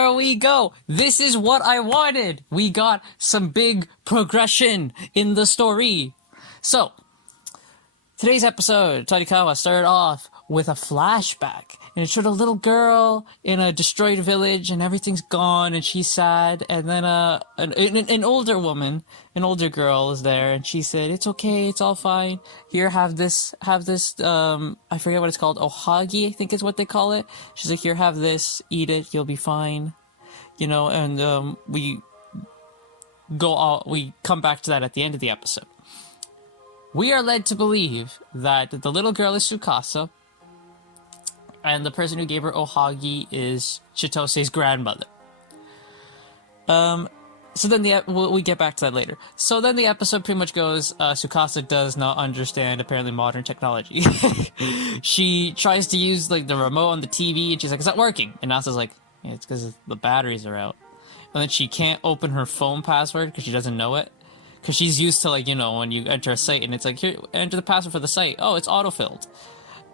There we go. This is what I wanted. We got some big progression in the story. So, today's episode, Tonikawa started off with a flashback. And it showed a little girl in a destroyed village and everything's gone and she's sad. And then an older woman, an older girl is there and she said, "It's okay, it's all fine. Here, have this, I forget what it's called, ohagi, I think is what they call it." She's like, "Here, have this, eat it, you'll be fine." You know, and we come back to that at the end of the episode. We are led to believe that the little girl is Tsukasa, and the person who gave her ohagi is Chitose's grandmother. So then we get back to that later. So then the episode pretty much goes, Tsukasa does not understand, apparently, modern technology. She tries to use, like, the remote on the TV, and she's like, "It's not working." And Nasa's like, "Yeah, it's because the batteries are out." And then she can't open her phone password because she doesn't know it. Because she's used to, like, you know, when you enter a site, and it's like, "Here, enter the password for the site." Oh, it's autofilled.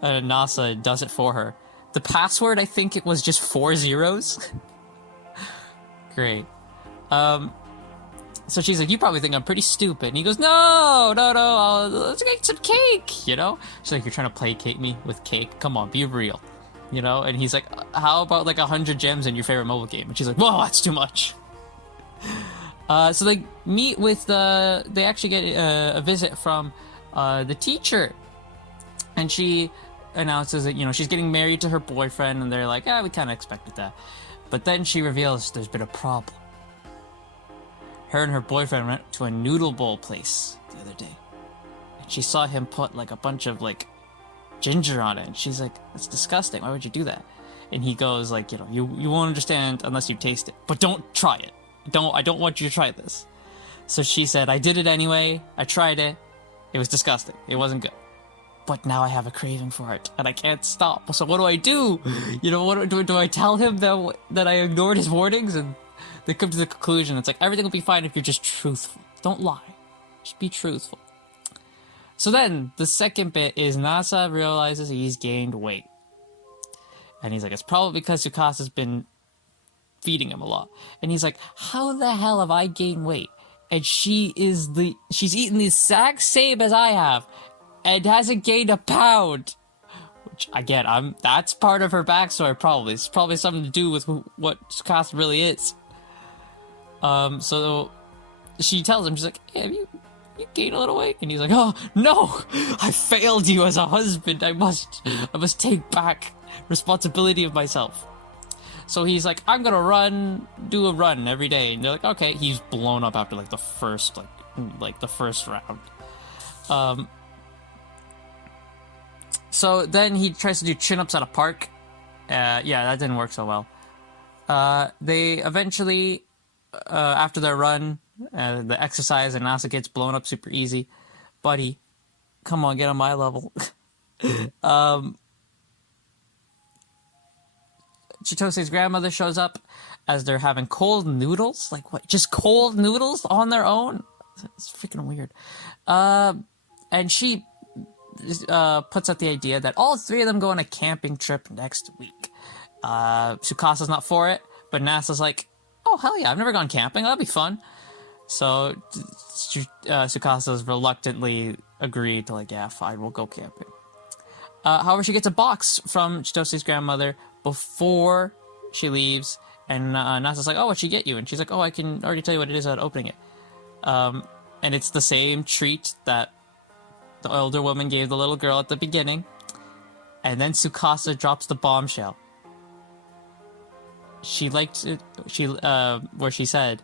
NASA does it for her. The password, I think it was just 4 zeros. Great. So she's like, "You probably think I'm pretty stupid." And he goes, No, let's get some cake, you know? She's like, "You're trying to placate me with cake? Come on, be real." You know? And he's like, "How about like 100 gems in your favorite mobile game?" And she's like, "Whoa, that's too much." So they meet with they actually get a visit from the teacher. And she announces that, you know, she's getting married to her boyfriend, and they're like, "Yeah, we kind of expected that." But then she reveals there's been a problem. Her and her boyfriend went to a noodle bowl place the other day, and she saw him put like a bunch of like ginger on it, and she's like, "That's disgusting. Why would you do that?" And he goes like, "You know, you won't understand unless you taste it, but don't try it. I don't want you to try this." So she said, "I did it anyway. I tried it. It was disgusting. It wasn't good. But now I have a craving for it, and I can't stop. So what do I do? You know, what do I tell him that I ignored his warnings?" And they come to the conclusion, it's like, everything will be fine if you're just truthful. Don't lie. Just be truthful. So then, the second bit is Nasa realizes he's gained weight. And he's like, it's probably because Tsukasa's been feeding him a lot. And he's like, how the hell have I gained weight? And she's eaten the exact same as I have, and hasn't gained a pound. Which, again, that's part of her backstory, probably. It's probably something to do with what Tsukasa really is. So she tells him, she's like, "Hey, have you gained a little weight?" And he's like, "Oh, no! I failed you as a husband. I must take back responsibility of myself." So he's like, "I'm gonna do a run every day." And they're like, "Okay." He's blown up after, like, the first round. So then he tries to do chin-ups at a park. Yeah, that didn't work so well. They eventually, after their run, the exercise, and Nasa gets blown up super easy. Buddy, come on, get on my level. Chitose's grandmother shows up as they're having cold noodles. Like, what? Just cold noodles on their own? It's freaking weird. And she puts out the idea that all three of them go on a camping trip next week. Tsukasa's not for it, but Nasa's like, "Oh, hell yeah, I've never gone camping. That'll be fun." So Tsukasa's reluctantly agreed to, like, "Yeah, fine, we'll go camping." However, she gets a box from Chitose's grandmother before she leaves, and Nasa's like, "Oh, what'd she get you?" And she's like, "Oh, I can already tell you what it is without opening it." And it's the same treat that the older woman gave the little girl at the beginning. And then Tsukasa drops the bombshell. She liked it. Where she said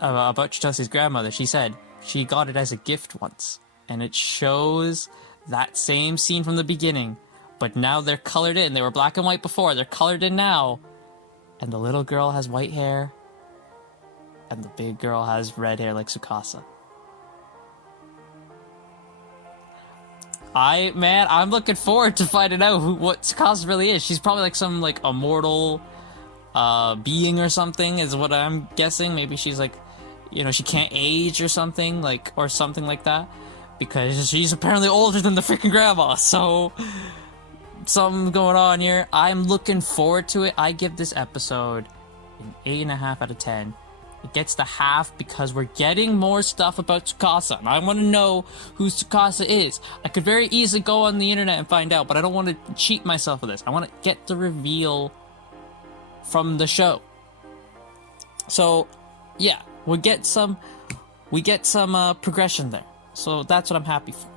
about Chitose's grandmother, she said she got it as a gift once, and it shows that same scene from the beginning, but now they're colored in. They were black and white before. They're colored in now, and the little girl has white hair, and the big girl has red hair like Tsukasa. I'm looking forward to finding out what Tsukasa really is. She's probably like some, like, immortal being or something, is what I'm guessing. Maybe she's like, you know, she can't age or something, like, or something like that, because she's apparently older than the freaking grandma. So something's going on here. I'm looking forward to it. I give this episode an 8.5 out of 10. It gets the half because we're getting more stuff about Tsukasa, and I want to know who Tsukasa is. I could very easily go on the internet and find out, but I don't want to cheat myself with this. I want to get the reveal from the show. So, yeah, we get some progression there. So that's what I'm happy for.